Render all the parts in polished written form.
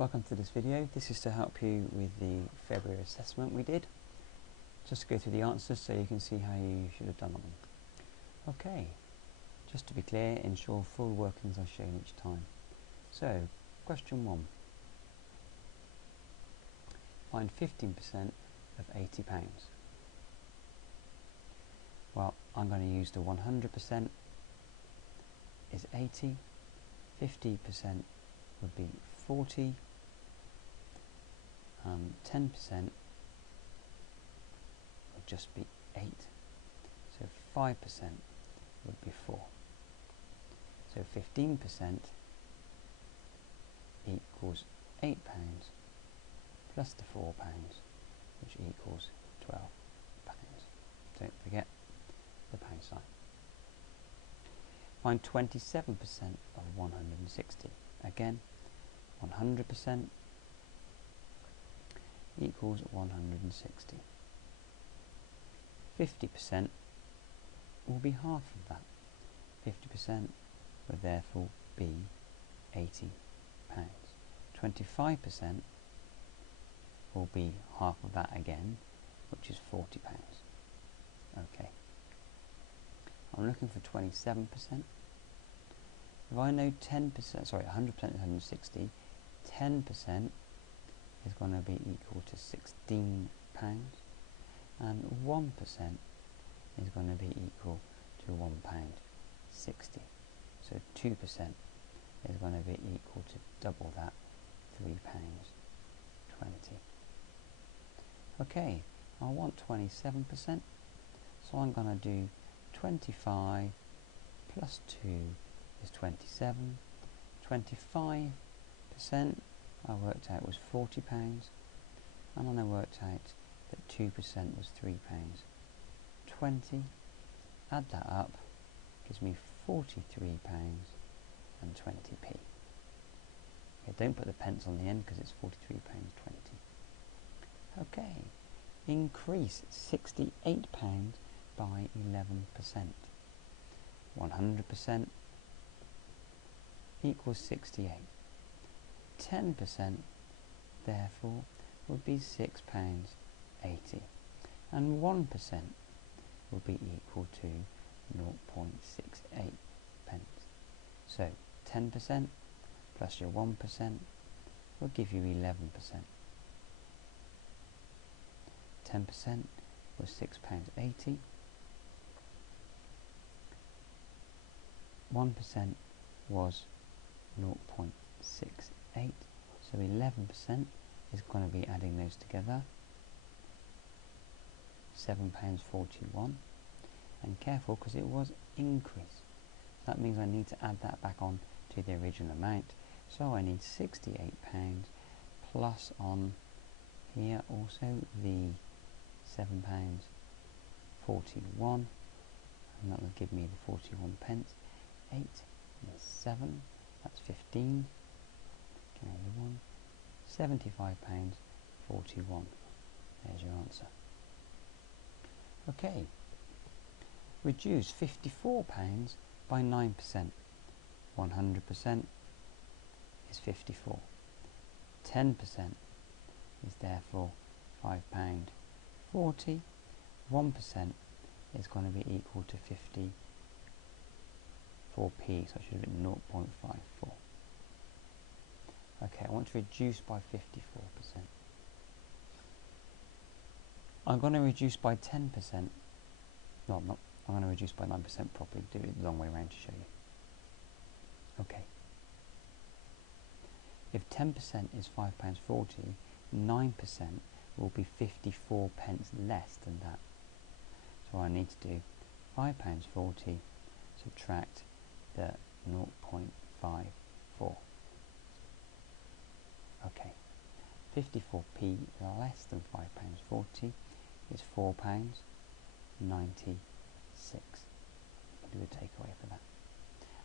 Welcome to this video. This is to help you with the February assessment we did. Just to go through the answers so you can see how you should have done them. Okay, just to be clear, ensure full workings are shown each time. So, question 1. Find 15% of £80. Well, I'm going to use the 100% is 80, 50% would be 40, 10% would just be 8, so 5% would be 4. So 15% equals £8 plus the £4, which equals £12. Don't forget the pound sign. Find 27% of 160. Again, 100% equals 160. 50% will be half of that. 50% would therefore be £80. 25% will be half of that again, which is £40. Okay. I'm looking for 27%. If I know 10%, sorry, 100% is 160, 10% is going to be equal to £16, and 1% is going to be equal to £1.60. So 2% is going to be equal to double that, £3.20. Okay, I want 27%, so I'm going to do 25 plus 2 is 27. 25% I worked out was £40, and then I worked out that 2% was £3.20. Add that up, gives me £43.20. Okay, don't put the pence on the end because it's £43.20. Okay, increase £68 by 11%. 100% equals 68. 10% therefore would be £6.80, and 1% would be equal to 0.68 pence. So 10% plus your 1% will give you 11%. 10% was £6.80. 1% was 0.68, so 11% is going to be adding those together, £7.41, and careful because it was increase. That means I need to add that back on to the original amount, so I need £68 plus on here also the £7.41, and that will give me the 41 pence. 8 and 7, that's 15, carry the 1, £75.41. There's your answer. Okay, reduce £54 by 9%. 100% is 54. 10% is therefore £5.40. 1% is going to be equal to 54p, so I should have written 0.54. Okay, I want to reduce by 54%. I'm going to reduce by 10%. No, I'm not. I'm going to reduce by 9% properly. Do it the long way around to show you. Okay. If 10% is £5.40, 9% will be 54 pence less than that. So I need to do £5.40 subtract the 0.54. Okay, 54p less than £5.40 is £4.96. Do a takeaway for that.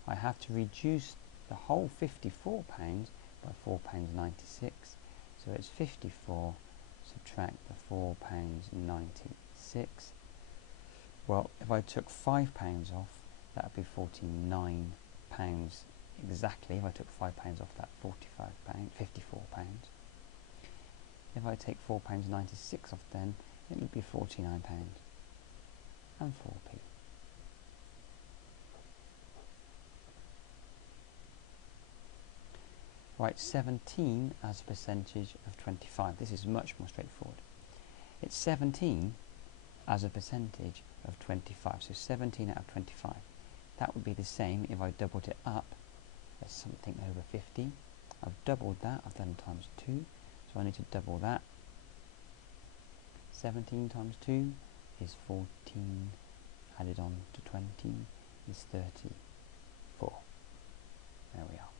I have to reduce the whole £54 by £4.96, so it's 54 subtract the £4.96. Well, if I took £5 off, that would be £49 exactly if I took £5 off that £45, £54. If I take £4.96 off then, it would be £49 and 4p. Right, 17 as a percentage of 25. This is much more straightforward. It's 17 as a percentage of 25. So 17 out of 25. That would be the same if I doubled it up as something over 50. I've doubled that, I've done times 2. So I need to double that. 17 times 2 is 14. Added on to 20 is 34. There we are.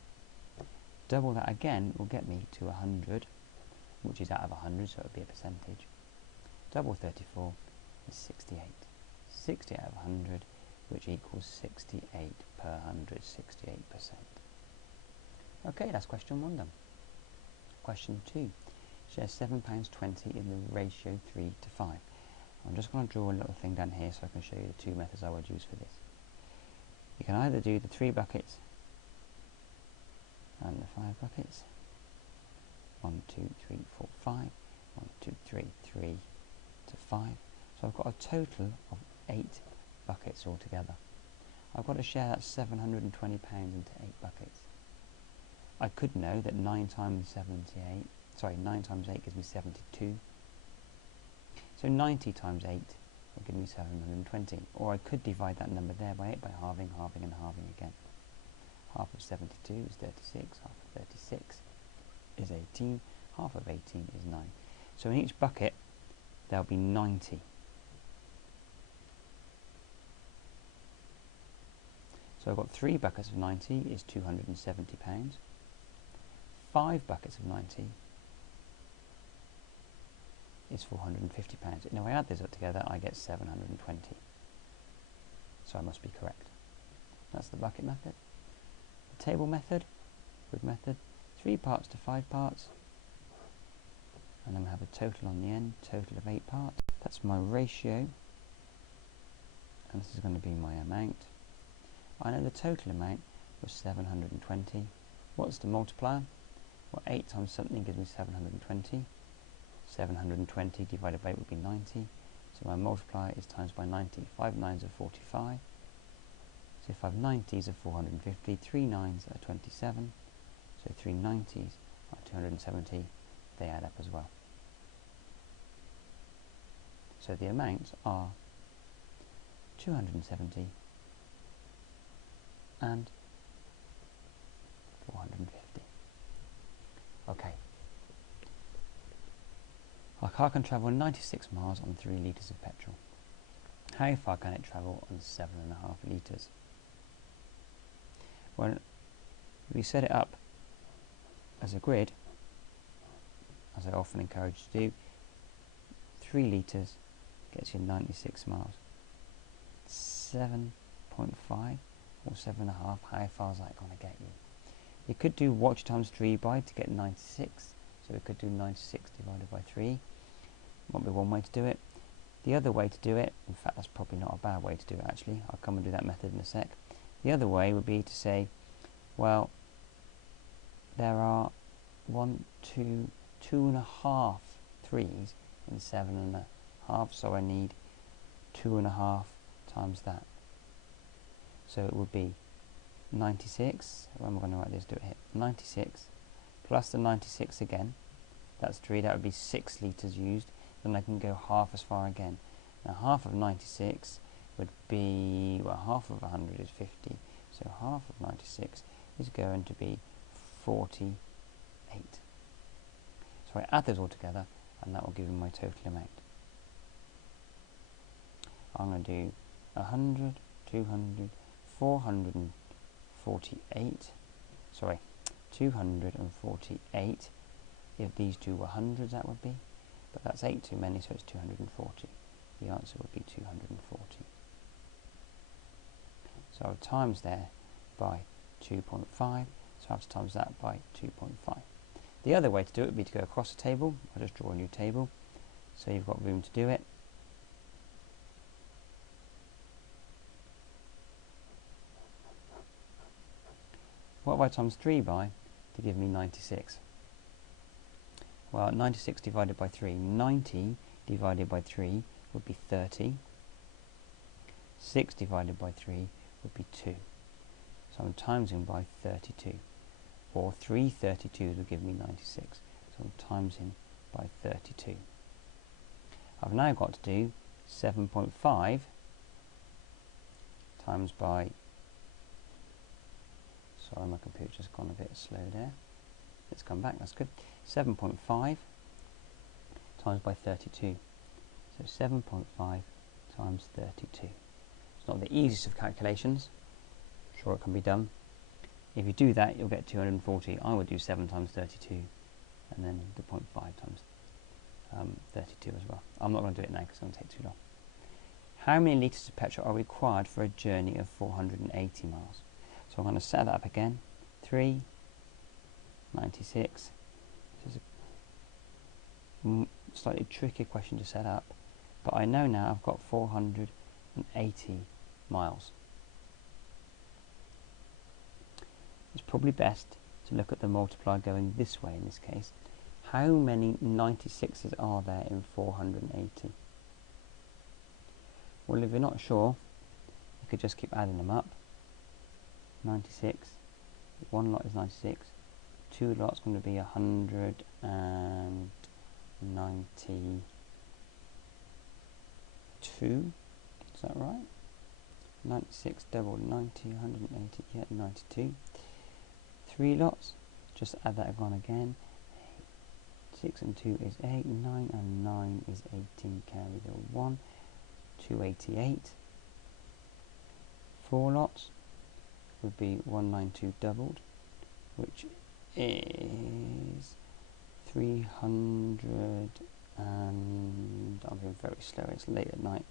Double that again will get me to 100, which is out of 100, so it would be a percentage. Double 34 is 68. 60 out of 100, which equals 68 per 100, 68%. Okay, that's question 1 done. Question 2. Share £7.20 in the ratio 3 to 5. I'm just going to draw a little thing down here so I can show you the 2 methods I would use for this. You can either do the 3 buckets and the 5 buckets. 1, 2, 3, 4, 5. 1, 2, 3, 3 to 5. So I've got a total of 8 buckets altogether. I've got to share that £720 into 8 buckets. I could know that 9 times 8 gives me 72. So 90 times 8 will give me 720. Or I could divide that number there by 8 by halving, halving and halving again. Half of 72 is 36, half of 36 is 18, half of 18 is 9. So in each bucket there'll be 90. So I've got 3 buckets of 90 is £270. 5 buckets of 90 is £450. And if I add this up together, I get 720. So I must be correct. That's the bucket method. The table method, good method, 3 parts to 5 parts. And then we have a total on the end, total of 8 parts. That's my ratio. And this is going to be my amount. I know the total amount was 720. What's the multiplier? Well, 8 times something gives me 720. 720 divided by 8 would be 90. So my multiplier is times by 90. 5 9s are 45. So 5 90s are 450. 3 9s are 27. So 3 90s are 270. They add up as well. So the amounts are 270 and 450. Okay. Our car can travel 96 miles on 3 litres of petrol. How far can it travel on 7.5 litres? Well, if we set it up as a grid, as I often encourage you to do, 3 litres gets you 96 miles. 7.5 or 7.5, how far is that going to get you? You could do watch times 3 by to get 96, so we could do 96 divided by 3. Might be one way to do it. The other way to do it, in fact that's probably not a bad way to do it actually, I'll come and do that method in a sec. The other way would be to say, well, there are 1, 2, 2.5 3s in 7.5, so I need 2.5 times that. So it would be 96, when am I going to write this, do it here, 96 plus the 96 again, that's 3, that would be 6 litres used, then I can go half as far again. Now half of 96 would be, well, half of 100 is 50, so half of 96 is going to be 48. So I add those all together and that will give me my total amount. I'm going to do 100, 200, 448, sorry, 248, if these two were hundreds that would be, but that's 8 too many, so it's 240. The answer would be 240. So I have times there by 2.5, so I have to times that by 2.5. The other way to do it would be to go across the table. I'll just draw a new table, so you've got room to do it. What have I times 3 by to give me 96? Well, 96 divided by 3. 90 divided by 3 would be 30. 6 divided by 3 would be 2. So I'm timesing by 32. Or 3 32s would give me 96. So I'm timesing by 32. I've now got to do 7.5 times by, sorry, my computer's just gone a bit slow there. Let's come back, that's good. 7.5 times by 32. So 7.5 times 32. It's not the easiest of calculations. I'm sure it can be done. If you do that, you'll get 240. I would do 7 times 32 and then the 0.5 times 32 as well. I'm not going to do it now because it's going to take too long. How many litres of petrol are required for a journey of 480 miles? So I'm going to set that up again. 3, 96. This is a slightly tricky question to set up, but I know now I've got 480 miles. It's probably best to look at the multiplier going this way in this case. How many 96s are there in 480? Well, if you're not sure, you could just keep adding them up. 96, one lot is 96, two lots going to be 192. Is that right? 96 double 90, 180, yeah, 92. Three lots, just add that on again. 6 and 2 is 8, 9 and 9 is 18, carry the 1, 288. Four lots would be 192 doubled, which is 300 and I'm being very slow, it's late at night.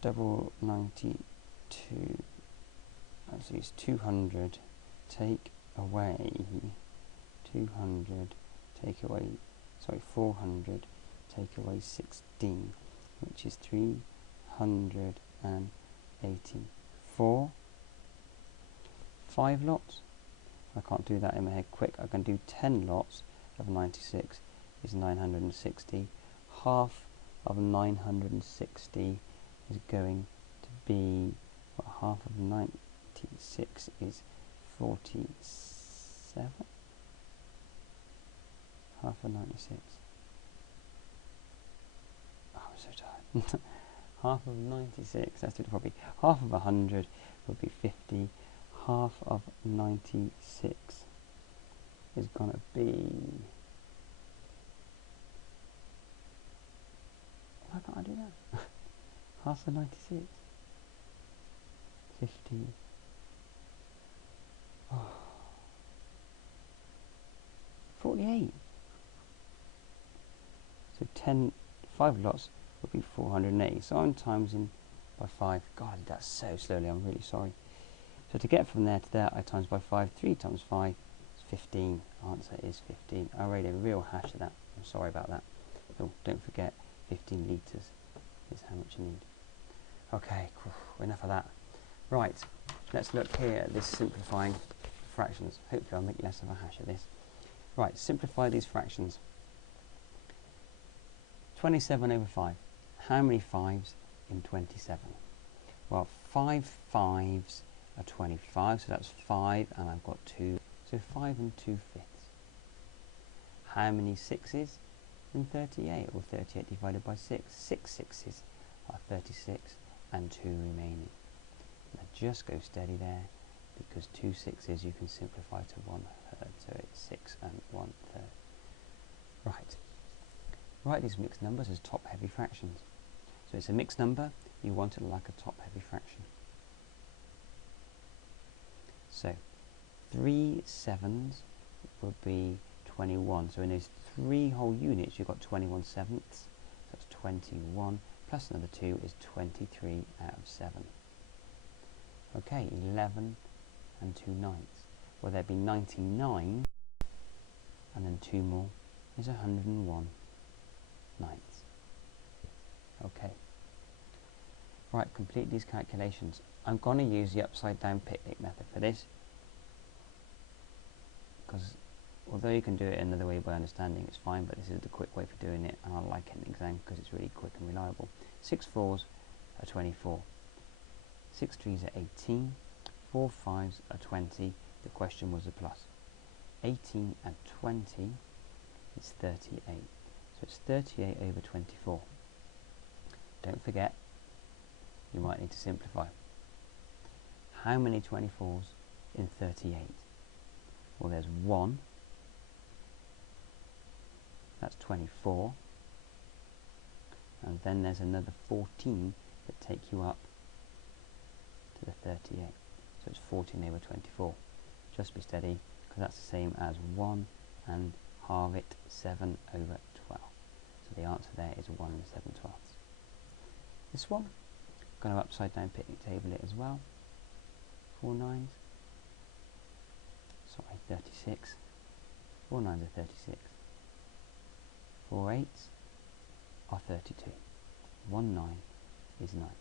Double 92, actually it's 200, take away 200, take away, sorry, 400, take away 16, which is 384. 5 lots, I can't do that in my head quick, I can do 10 lots of 96 is 960. Half of 960 is going to be, well, half of 96 is 47. Half of 96. Oh, I'm so tired. Half of 96, let's do it properly. Half of 100 would be 50. Half of 96 is going to be... Why can't I do that? Half of 96. 50. Oh. 48. So 5 lots would be 480. So I'm timesing by 5. God, I did that so slowly, I'm really sorry. So to get from there to there, I times by 5. 3 times 5 is 15. Answer is 15. I made a real hash of that. I'm sorry about that. So don't forget, 15 litres is how much you need. Okay, enough of that. Right, let's look here at this simplifying fractions. Hopefully I'll make less of a hash of this. Right, simplify these fractions. 27 over 5. How many 5s in 27? Well, 5 5s are 25, so that's 5 and I've got 2. So 5 and 2/5. How many 6s in 38? Well, 38 divided by 6. 6 6s are 36 and 2 remaining. Now just go steady there, because 2 6s you can simplify to 1/3, so it's 6 and 1/3. Right. Write these mixed numbers as top-heavy fractions. So it's a mixed number, you want it like a top-heavy fraction. So 3 7s would be 21. So in those 3 whole units, you've got 21 sevenths. So that's 21, plus another 2 is 23 out of 7. Okay, 11 and 2 ninths. Well, there'd be 99, and then 2 more is 101 ninths. Okay. Right, complete these calculations. I'm going to use the upside down picnic method for this. although you can do it another way by understanding, it's fine, but this is the quick way for doing it, and I like it in the exam because it's really quick and reliable. 6 4s are 24, 6 3s are 18, 4 5s are 20, the question was a plus. 18 and 20 is 38, so it's 38 over 24. Don't forget, you might need to simplify. How many 24s in 38? Well, there's 1, that's 24, and then there's another 14 that take you up to the 38, so it's 14 over 24. Just be steady, because that's the same as 1 and halve it, 7 over 12. So the answer there is 1 and 7/12. This one, I'm going to upside down picnic table it as well. 4 9s, sorry, 36, 4 9s are 36, 4 8s are 32, 1 9 is 9.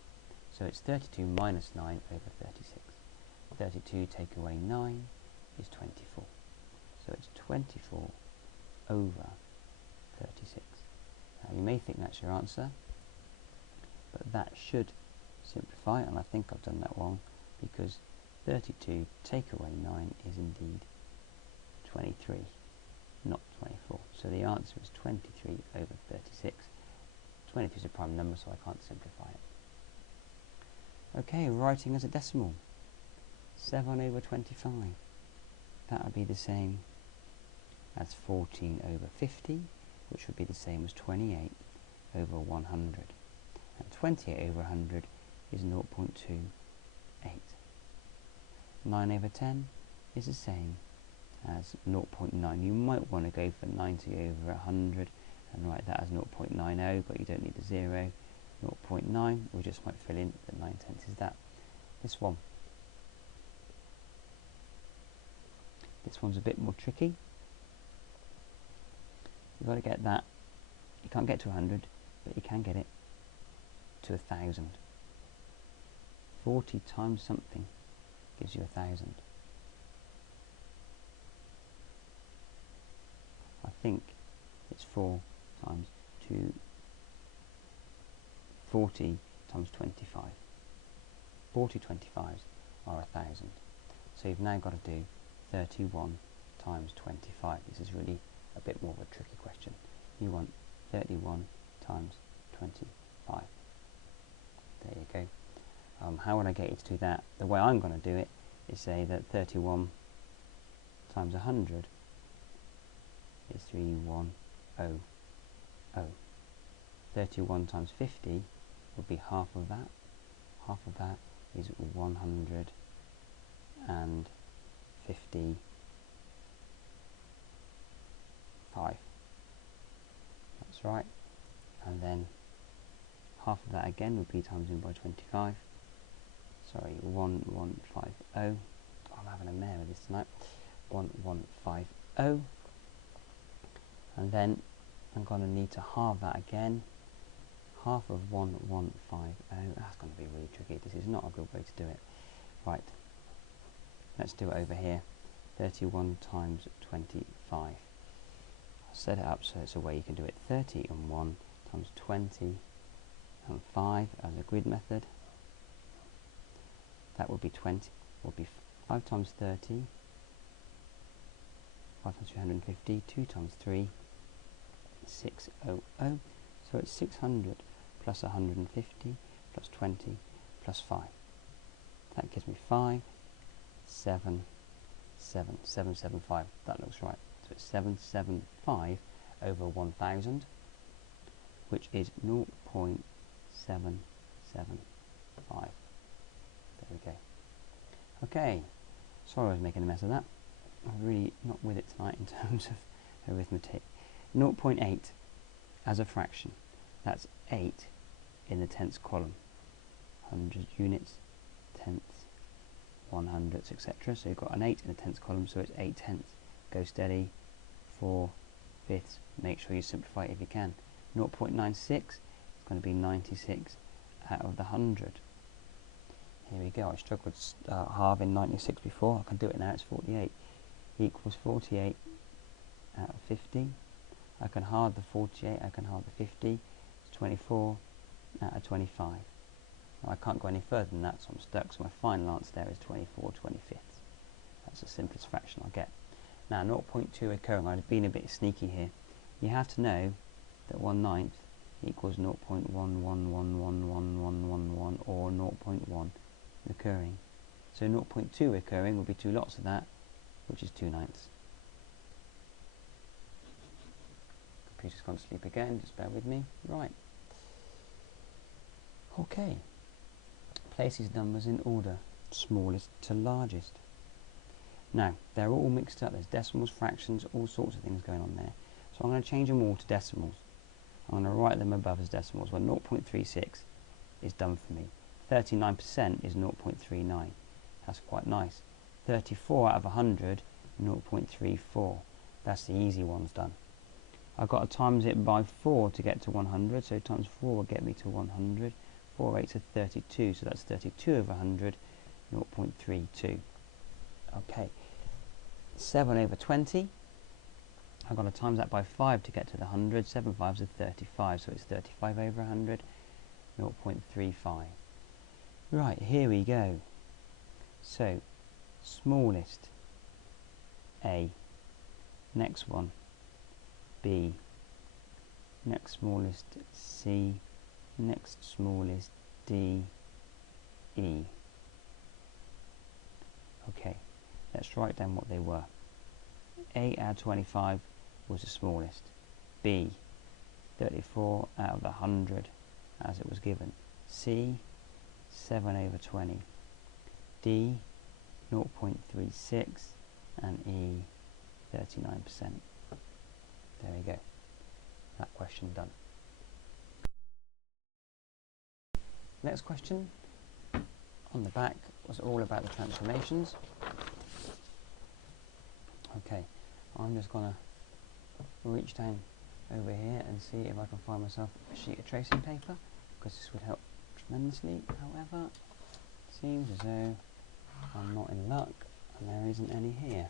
So it's 32 minus 9 over 36. 32 take away 9 is 24. So it's 24 over 36. Now you may think that's your answer, but that should simplify, and I think I've done that wrong, because 32 take away 9 is indeed 23, not 24. So the answer is 23 over 36. 23 is a prime number, so I can't simplify it. Okay, writing as a decimal. 7 over 25. That would be the same as 14 over 50, which would be the same as 28 over 100. And 28 over 100 is 0.28. 9 over 10 is the same as 0.9. You might want to go for 90 over 100 and write that as 0.90, but you don't need the 0. 0.9, we just might fill in the 9/10 is that. This one's a bit more tricky. You've got to get that. You can't get to 100, but you can get it to 1,000. 40 times something gives you 1,000. I think it's 4 times 2, 40 times 25. 40 25s are 1,000. So you've now got to do 31 times 25. This is really a bit more of a tricky question. You want 31 times 25. There you go. How would I get you to do that? The way I'm going to do it is say that 31 times 100 is 3100. 31 times 50 would be half of that. Half of that is 155. That's right. And then half of that again would be times in by 25. Sorry, 1150. I'm having a mare with this tonight. 1150. And then I'm going to need to halve that again. Half of 1150. That's going to be really tricky. This is not a good way to do it. Right. Let's do it over here. 31 times 25. I'll set it up so it's a way you can do it. 30 and 1 times 20 and 5 as a grid method. That would be 20. Would be 5 times 30. 5 times 350. 2 times 3. 600. So it's 600 plus 150 plus 20 plus 5. That gives me 5, 7, 7, 775. That looks right. So it's 775 over 1,000, which is 0.775. There we go. Okay, sorry I was making a mess of that. I'm really not with it tonight in terms of arithmetic. 0.8 as a fraction. That's 8 in the tenths column. 100 units, tenths, 100s, etc. So you've got an 8 in the tenths column, so it's 8 tenths. Go steady. 4/5. Make sure you simplify it if you can. 0.96 is going to be 96 out of the 100. Here we go. I struggled halving 96 before. I can do it now. It's 48. Equals 48 out of 50. I can halve the 48, I can halve the 50. It's 24 out of 25. Now, I can't go any further than that, so I'm stuck, so my final answer there is 24/25. That's the simplest fraction I'll get. Now 0.2 occurring, I've been a bit sneaky here. You have to know that 1/9 equals 0.11111111 or 0.1 recurring. So 0.2 recurring will be 2 lots of that, which is 2/9. Computer's gone to sleep again, just bear with me. Right. Okay. Place these numbers in order, smallest to largest. Now, they're all mixed up. There's decimals, fractions, all sorts of things going on there. So I'm going to change them all to decimals. I'm going to write them above as decimals. Well, 0.36 is done for me. 39% is 0.39. That's quite nice. 34 out of 100, 0.34. That's the easy ones done. I've got to times it by 4 to get to 100, so times 4 will get me to 100. 4 8s are 32, so that's 32 of 100, 0.32. Okay, 7/20. I've got to times that by 5 to get to the 100. 7 5s are 35, so it's 35/100, 0.35. Right, here we go. So, smallest, A. Next one, B. Next smallest, C. Next smallest, D. E. Okay, let's write down what they were. A out of 25 was the smallest. B, 34 out of 100 as it was given. C, 7/20. D, 0.36. And E, 39%. There we go. That question done. Next question on the back was all about the transformations. Okay, I'm just going to reach down over here and see if I can find myself a sheet of tracing paper, because this would help tremendously. However, it seems as though I'm not in luck and there isn't any here.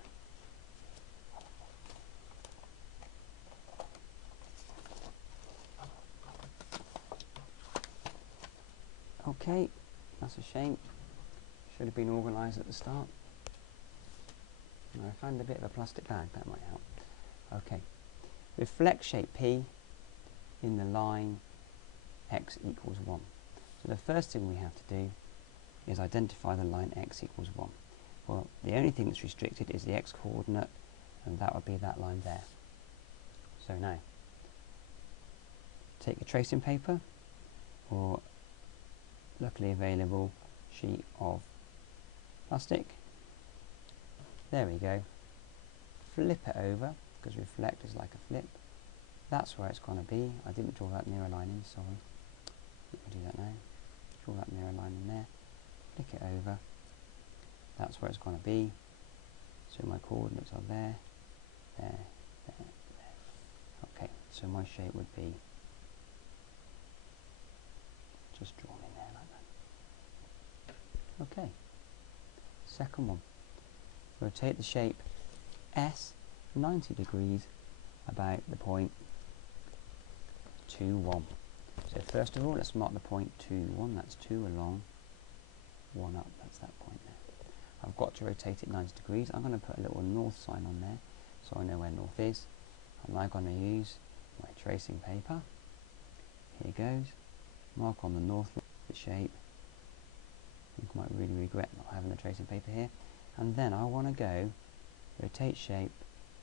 Okay, that's a shame. Should have been organised at the start. I found a bit of a plastic bag, that might help. Okay, reflect shape P in the line x equals 1. So the first thing we have to do is identify the line x equals 1. Well, the only thing that's restricted is the x coordinate, and that would be that line there. So now, take a tracing paper, or luckily available sheet of plastic. There we go. Flip it over, because reflect is like a flip. That's where it's going to be. I didn't draw that mirror line in, sorry. Let me do that now. Draw that mirror line in there. Flick it over. That's where it's going to be. So my coordinates are there, there, there, there. Okay, so my shape would be just drawn in there like that. Okay. Second one. Rotate the shape S 90 degrees about the point 2, 1. So first of all, let's mark the point 2, 1. That's 2 along, 1 up. That's that point there. I've got to rotate it 90 degrees. I'm going to put a little north sign on there so I know where north is. I'm now going to use my tracing paper. Here goes. Mark on the north of the shape. I think I might really regret not having the tracing paper here. And then I want to go rotate shape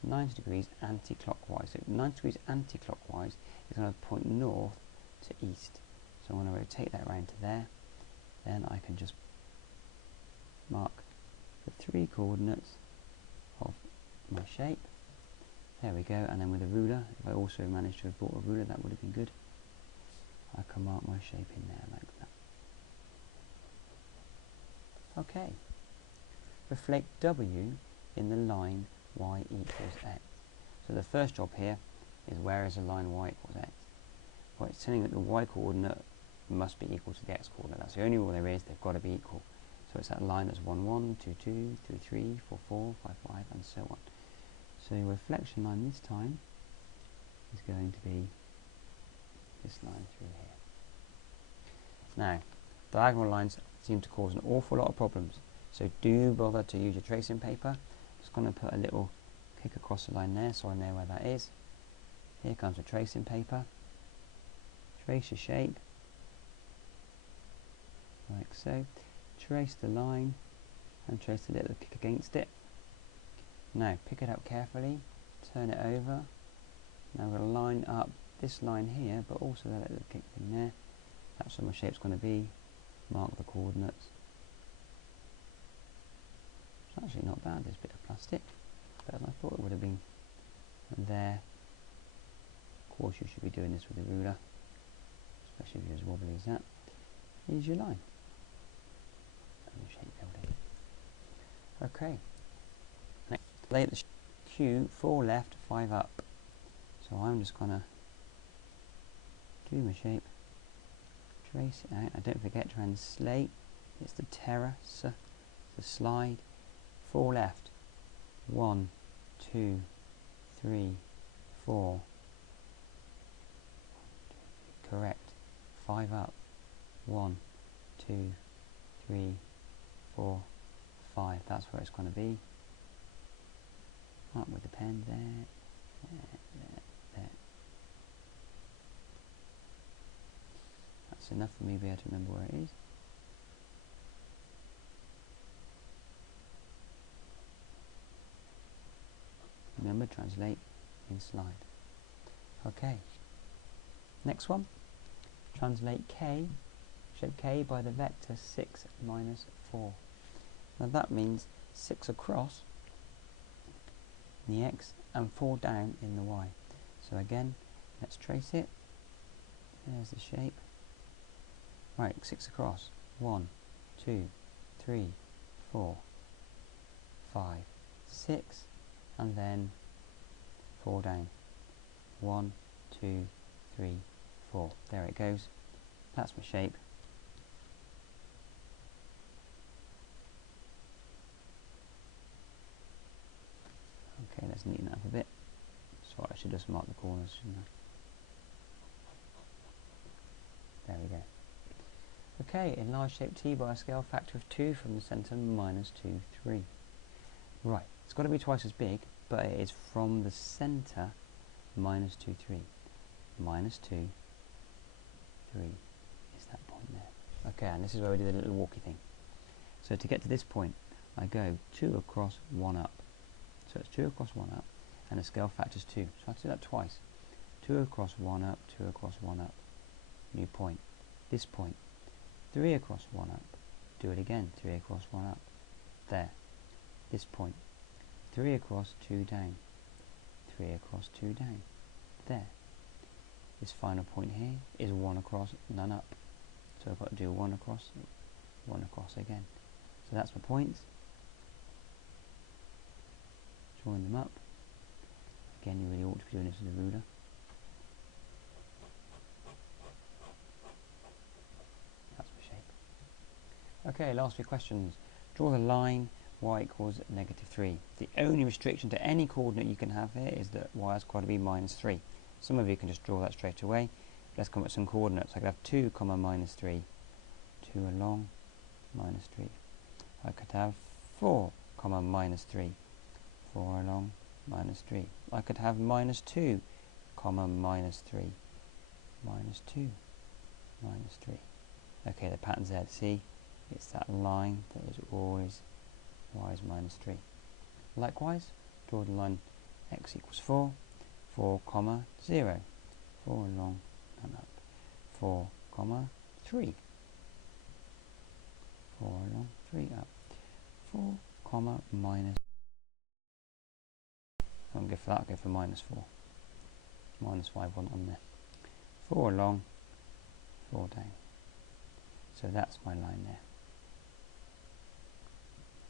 90 degrees anti-clockwise. So 90 degrees anti-clockwise is going to point north to east. So I'm going to rotate that round to there. Then I can just mark the 3 coordinates of my shape. There we go. And then with a ruler, if I also managed to have brought a ruler, that would have been good. I can mark my shape in there like that. Okay. Reflect W in the line y equals x. So the first job here is where is the line y equals x? Well, it's telling that the y coordinate must be equal to the x coordinate. That's the only rule there is. They've got to be equal. So it's that line that's 1, 1, 2, 2, 3, 3, 4, 4, 5, 5, and so on. So your reflection line this time is going to be this line through here. Now, diagonal lines seem to cause an awful lot of problems, so do bother to use your tracing paper. Just going to put a little kick across the line there so I know where that is. Here comes the tracing paper. Trace your shape, like so. Trace the line and trace a little kick against it. Now pick it up carefully, turn it over. Now we're going to line up this line here, but also that little kick in there. That's where my shape's going to be. Mark the coordinates. It's actually not bad, this bit of plastic, better than I thought it would have been. And there, of course you should be doing this with a ruler, especially if you're as wobbly as that. Here's your line. And your shape building. Okay. Next, lay the cue 4 left, 5 up. So I'm just going to do my shape, trace it out. I don't forget to translate. It's the terrace, the slide. 4 left. 1, 2, 3, 4. Correct. 5 up. 1, 2, 3, 4, 5. That's where it's going to be. Up with the pen there. There. That's enough for me to be able to remember where it is. Remember, translate in slide. Okay. Next one. Translate K, shape K by the vector 6 minus 4. Now that means 6 across in the X and 4 down in the Y. So again, let's trace it. There's the shape. Right, 6 across. 1, 2, 3, 4, 5, 6, and then 4 down. 1, 2, 3, 4. There it goes. That's my shape. Okay, let's neaten that up a bit. So I should just mark the corners, shouldn't I? There we go. Okay, enlarge shape T by a scale factor of 2 from the centre minus 2, 3. Right, it's got to be twice as big, but it is from the centre minus 2, 3. Minus 2, 3 is that point there. Okay, and this is where we do the little walkie thing. So to get to this point, I go 2 across, 1 up. So it's 2 across, 1 up, and the scale factor is 2. So I have to do that twice. 2 across, 1 up, 2 across, 1 up. New point. This point. 3 across, 1 up. Do it again. 3 across, 1 up. There. This point. 3 across, 2 down. 3 across, 2 down. There. This final point here is 1 across, none up. So I've got to do 1 across again. So that's my points. Join them up. Again, you really ought to be doing this with a ruler. That's my shape. Okay, last few questions. Draw the line y equals -3. The only restriction to any coordinate you can have here is that y has got to be -3. Some of you can just draw that straight away. Let's come up with some coordinates. I could have 2, -3. 2 along, -3. I could have 4, -3. 4 along, -3. I could have -2, -3. -2, -3. Okay, the pattern's there to see. It's that line that is always y is -3. Likewise, draw the line x equals 4, 4, 0. 4 along and up. 4, 3. 4 along, 3 up. 4, minus. I won't go for that, I'll go for -4. -5 wasn't on there. 4 along, 4 down. So that's my line there.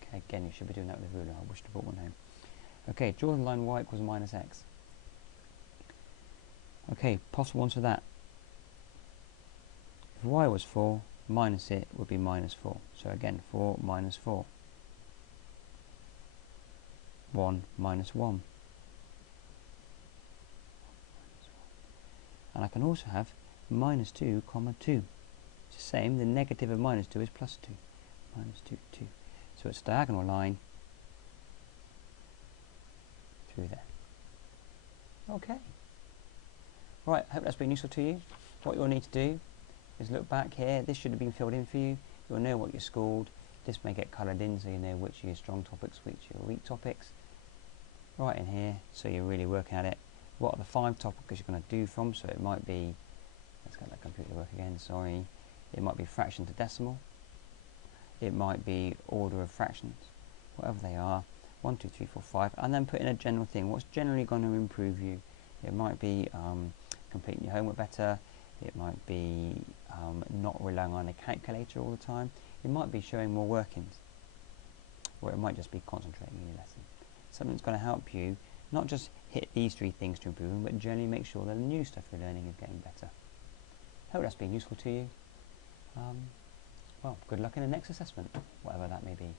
Okay, again you should be doing that with a ruler. I wish to put one home. Okay, draw the line y equals -x. Okay, possible ones for that. If y was 4, minus it would be -4. So again, 4 minus 4. 1 minus 1. And I can also have minus 2, comma 2. It's the same, the negative of minus 2 is plus 2. Minus 2, 2. So it's a diagonal line through there. Okay. Right, I hope that's been useful to you. What you'll need to do is look back here. This should have been filled in for you. You'll know what you scored. This may get coloured in so you know which are your strong topics, which are your weak topics. Right in here, so you're really working at it. What are the 5 topics you're going to do from? So it might be, let's get that computer to work again, sorry. It might be fraction to decimal. It might be order of fractions, whatever they are. 1, 2, 3, 4, 5, and then put in a general thing. What's generally going to improve you? It might be completing your homework better. It might be not relying on a calculator all the time. It might be showing more workings, or it might just be concentrating on your lesson. Something that's going to help you not just hit these 3 things to improve them, but generally make sure that the new stuff you're learning is getting better. Hope that's been useful to you. Well, good luck in the next assessment, whatever that may be.